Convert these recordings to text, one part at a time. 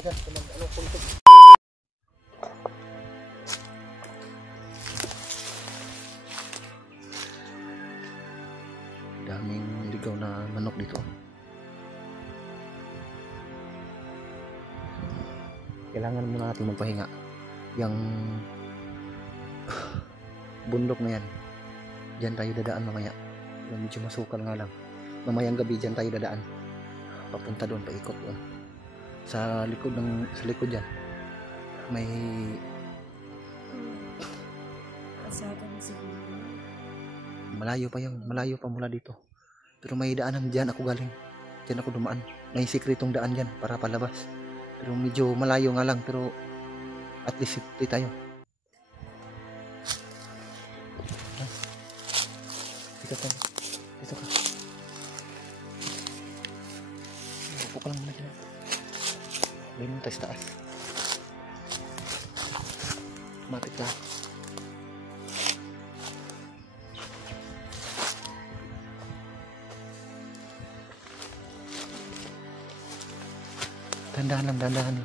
mo dyan. Ano, puntik. Daming ligaw na manok dito. Kailangan muna natin magpahinga. Yung bundok na yan, dyan tayo dadaan mamaya. Yung medyo masukal nga lang. Mamayang gabi dyan tayo dadaan. Papunta doon, paikot doon. Sa likod dyan. May malayo pa mula dito. Pero may daanan dyan ako galing. Dyan ako dumaan. May sikretong daan dyan para palabas. Pero medyo malayo nga lang, pero at least safety tayo. Dito ka. Upo ka lang muna dyan. Limon tayo sa taas. Matik lang. Dandahan lang. Dandahan.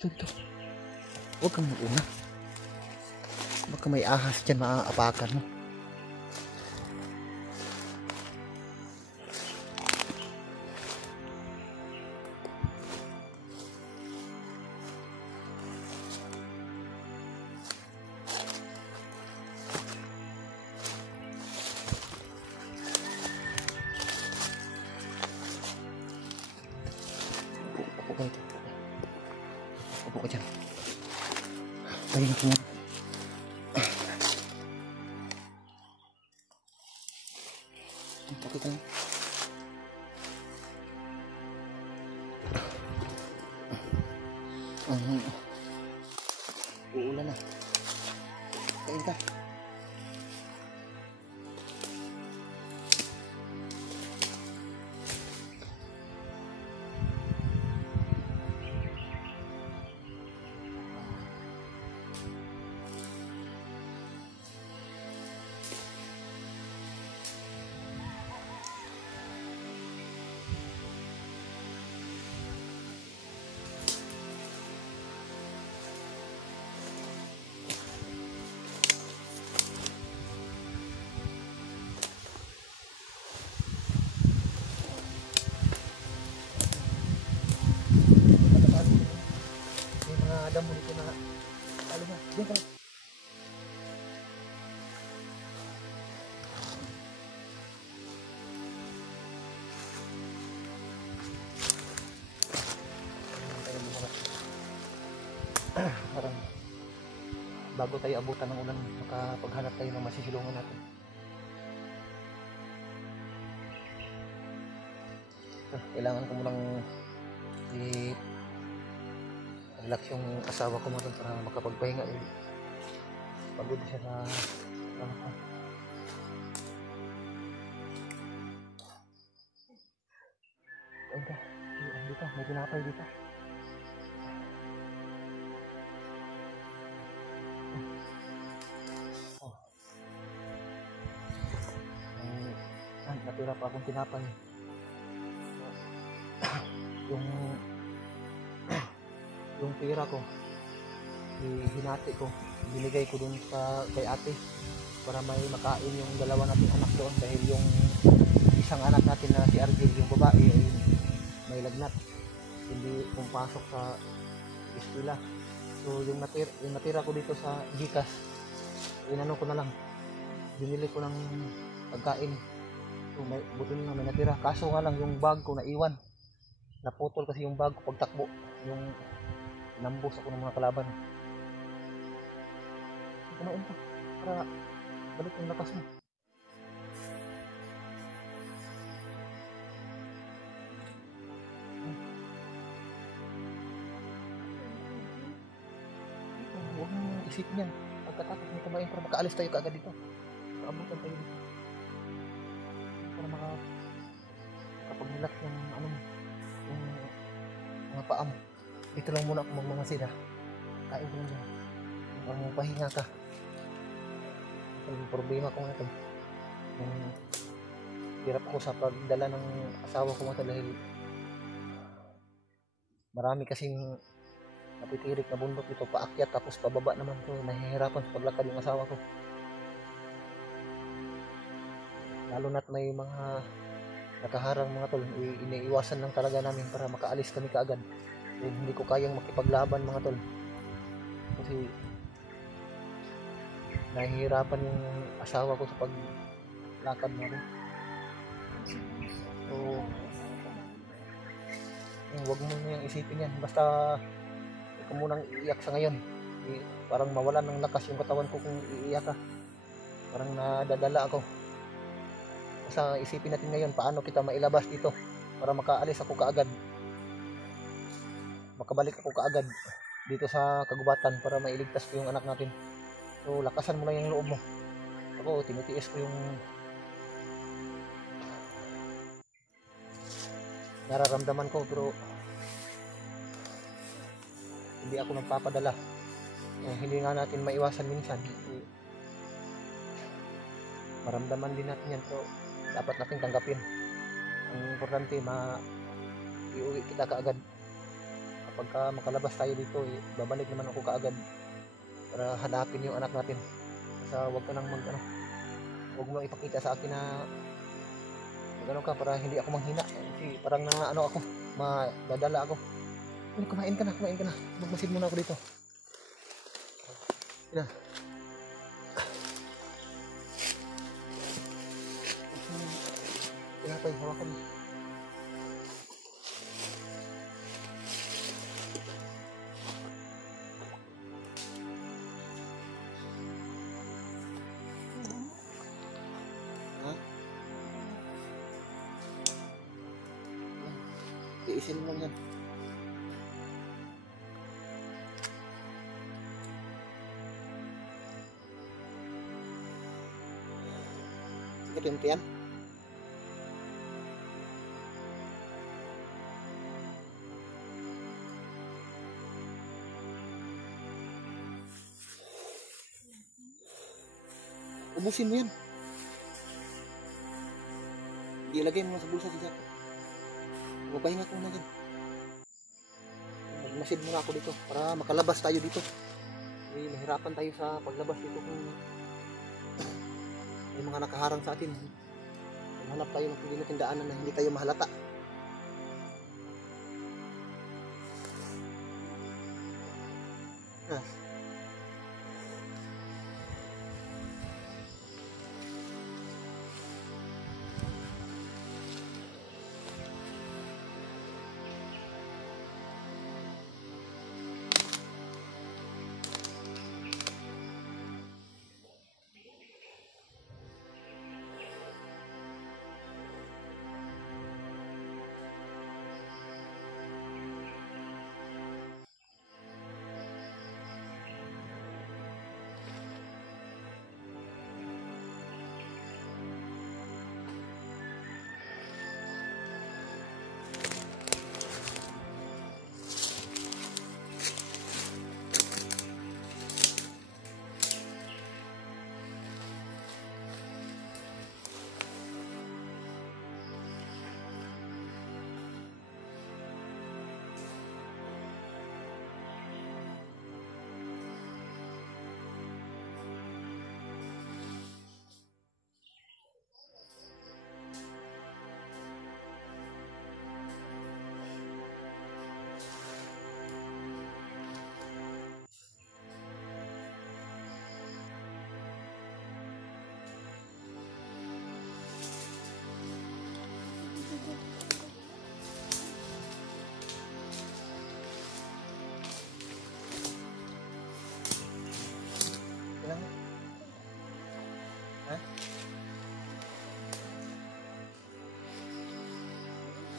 Dito. Huwag kang mag-una. Baka may ahas dyan, maaapakan mo. Upo ka dyan. Pahinga ko muna. Upo ka dyan. Uulan na. Kain ka. Ada mo dito na talo na. Diyan ka lang. Parang bago tayo abutan ng ulan, makapaghanap tayo ng masisilungan natin. Kailangan ko munang relax yung asawa ko mo para makapagpahinga. Pagod siya sa dito, may tinapay dito. Natira pa akong tinapay. Yung pera ko, hinati ko, binigay ko dun kay ate para may makain yung dalawa nating anak doon, dahil yung isang anak natin na si Argel, yung babae, ay may lagnat, hindi pumpasok sa eskwela. So yung natira ko dito sa Gcash, inano ko na lang, binili ko ng pagkain. So buti na may natira, kaso nga lang yung bag ko naiwan, naputol kasi yung bag ko pagtakbo, yung nambos ako ng mga kalaban. Kumain ka para balik yung lakas mo. Huwag mong isipin yan. Pagkatapos mo kumain para makaalis tayo kaagad dito. Paabutan tayo dito. Para pag-relax yung ano mo, yung mga paa mo. Dito lang muna ako magmamasid ha. Kain ko lang. Parang magpahinga ka. Yung problema ko nga ito. Yung hirap ako sa pagdala ng asawa ko nga dahil marami kasing natitirik na bundok dito, paakyat tapos pababa naman to. Nahihirapan sa paglakad yung asawa ko. Lalo na't may mga nakaharang mga tol, iniiwasan lang talaga namin para makaalis kami kaagad. Hindi ko kayang makipaglaban mga tol. Kasi nahihirapan yung asawa ko sa paglakad mo. So, huwag mo na yung isipin yan. Basta huwag ka munang iiyak sa ngayon. Parang mawalan ng lakas yung katawan ko kung iiyak ka. Parang nadadala ako. Basta isipin natin ngayon paano kita mailabas dito para makaalis ako kaagad. Makabalik ako kaagad dito sa kagubatan para mailigtas ko yung anak natin. So lakasan mo lang yung loob mo. Ako tinitiis ko yung nararamdaman ko, pero hindi ako nagpapadala. Hindi nga natin maiwasan minsan. Maramdaman din natin yan, so dapat natin tanggapin. Ang importante, iuwi kita kaagad. Kapag makalabas tayo dito, babalik naman ako kaagad para hanapin yung anak natin. Basta huwag ka nang huwag mo lang ipakita sa akin na magano ka para hindi ako manghina. Kasi parang na ako, madadala ako. Kumain ka na. Magmasid muna ako dito. Yan. Pinapay, hawakan mo. Iisin mo lang yan. Sakit yung tiyan. Ubusin mo yan. Ilagay mo sa bulsa si Jack. Magpahinga ko muna dyan. Magmasid muna ako dito para makalabas tayo dito. Mahirapan tayo sa paglabas dito kung may mga nakaharang sa atin. Hanap tayo ng hindi natin daanan na hindi tayo mahalata.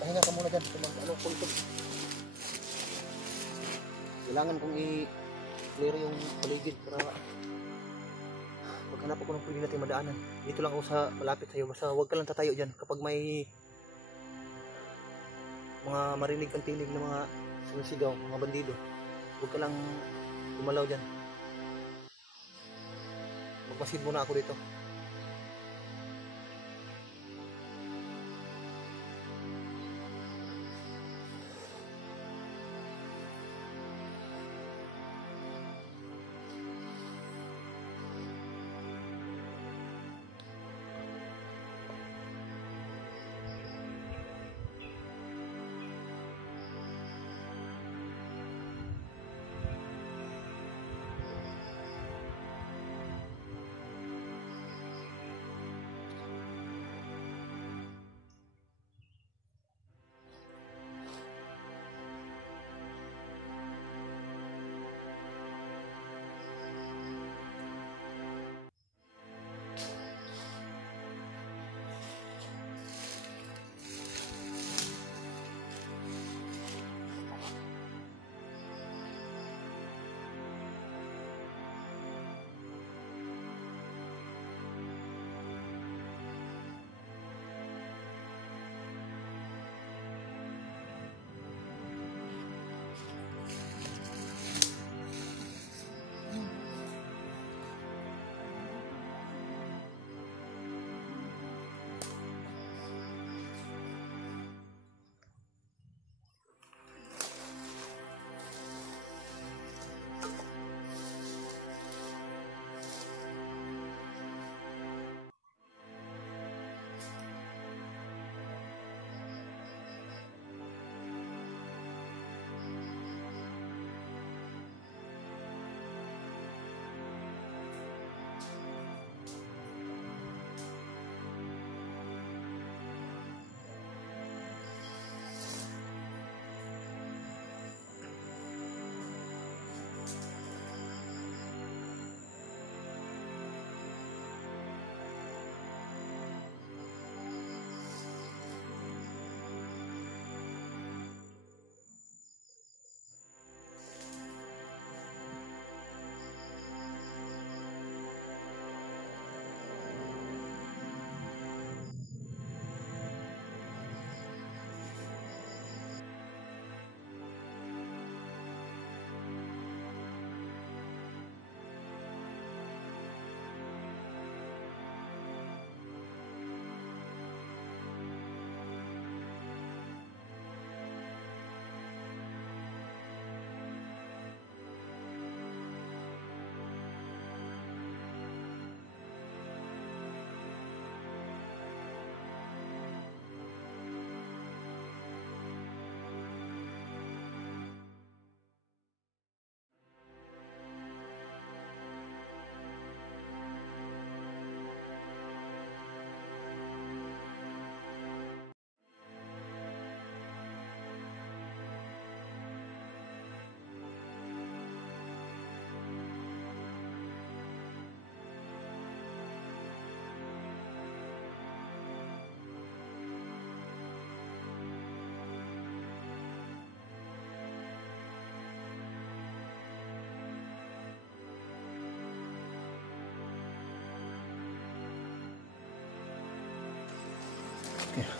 Pahinga ka muna dyan. Kailangan kong i-clear yung paligid para maghanap ako ng pwede natin madaanan. Dito lang ako sa malapit sa'yo. Basta huwag ka lang tatayo dyan. Kapag may mga marinig kang tinig ng mga sumisigaw, mga bandido, huwag ka lang gumalaw dyan. Magmasid muna ako dito.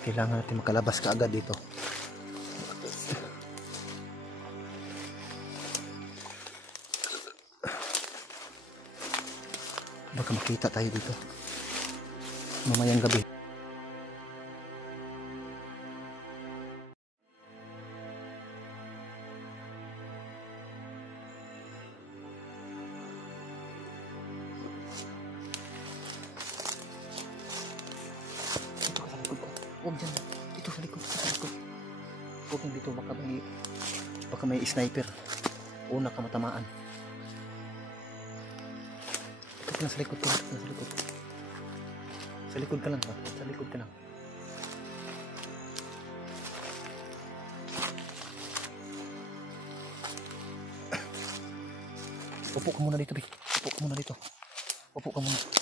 Kailangan natin makalabas kaagad dito. Baka makita tayo dito mamayang gabi. Huwag dyan. Dito sa likod. Huwag dito. Baka may sniper. Una ka matamaan. Dito ka lang sa likod. Sa likod ka lang. Sa likod ka lang. Upo ka muna dito, Bi. Upo ka muna.